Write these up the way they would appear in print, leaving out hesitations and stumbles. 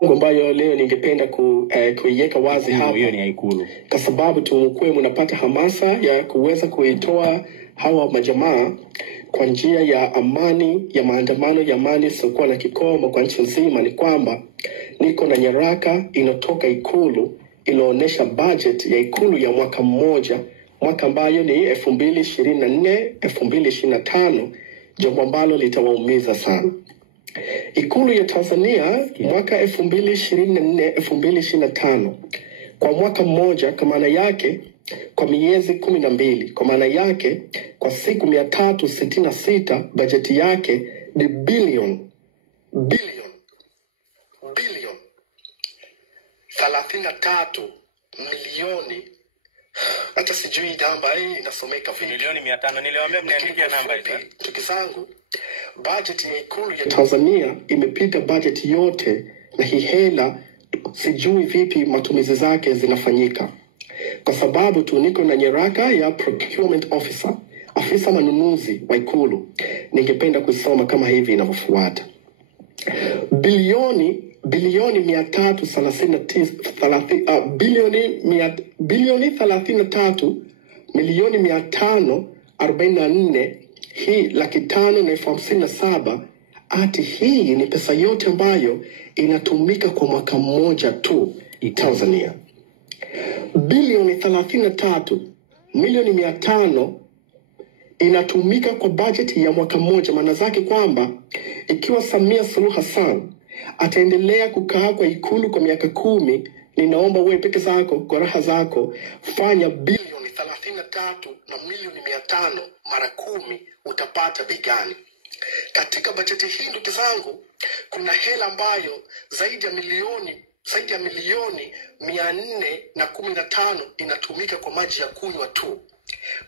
ambayo leo ningependa kuiweka wazi hapa. Hiyo ni Ikulu. Kwa sababu tumekuwa mnapata hamasa ya kuweza kuitoa hawa majamaa kwa njia ya amani, ya maandamano ya amani sikuwa na kikomo kwa nchi nzima, ni kwamba niko na nyaraka inatoka Ikulu inaonyesha budget ya Ikulu ya mwaka mmoja, mwaka ambayo ni 2024 2025, jambo ambalo litawaumiza sana. Ikulu ya Tanzania mwaka 2024 2025 kwa mwaka mmoja, kwa maana yake kwa miezi 12, kwa maana yake kwa siku 366, bajeti yake ni bilioni 33 milioni, hata sijui namba hii inasomeka vipi, milioni 500. Niliwaambia mniandikie namba hizo. Ndugu zangu, budget ya Ikulu ya Tanzania imepita budget yote, na hii hela sijui vipi matumizi zake zinafanyika. Kwa sababu tu niko na nyaraka ya procurement officer, afisa manunuzi wa Ikulu. Ningependa kusoma kama hivi inavyofuata. Bilioni 33 milioni 544, hii 557,000. Ati hii ni pesa yote ambayo inatumika kwa mwaka mmoja tu Tanzania. Bilioni 33 milioni 500 inatumika kwa budget ya mwaka mmoja. Maana zake kwamba ikiwa Samia Suluhu Hassan ataendelea kukaa kwa Ikulu kwa miaka 10, ninaomba wewe peke zako kwa raha zako fanya bilioni 33 na milioni 500 mara 10, utapata bigani. Katika bajeti hii ndugu zangu, kuna hela ambayo zaidi ya milioni 415 inatumika kwa maji ya kunywa tu.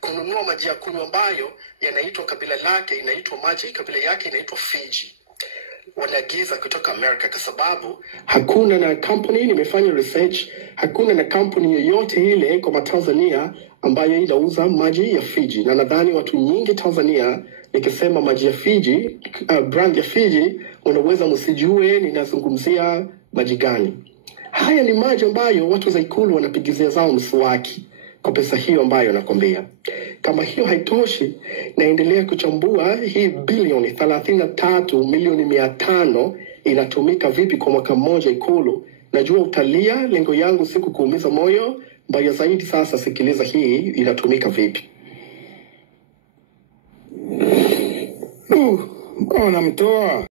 Kununua maji ya kunywa ambayo yanaitwa kabila yake inaitwa Fiji. Wanaagiza kutoka Amerika, kwa sababu hakuna na company, nimefanya research, hakuna na company yoyote ile kwa Tanzania ambayo inauza maji ya Fiji. Na nadhani watu nyingi Tanzania nikisema maji ya Fiji, brand ya Fiji, unaweza msijue ninazungumzia maji gani. Haya ni maji ambayo watu za Ikulu wanapigizia zao mswaki kwa pesa hiyo ambayo nakwambia. Kama hiyo haitoshi, naendelea kuchambua hii bilioni 33 milioni 500 inatumika vipi kwa mwaka mmoja Ikulu. Najua utalia, lengo yangu siku kuumiza moyo, mbaya zaidi sasa sikiliza hii inatumika vipi. Mbona mtoa?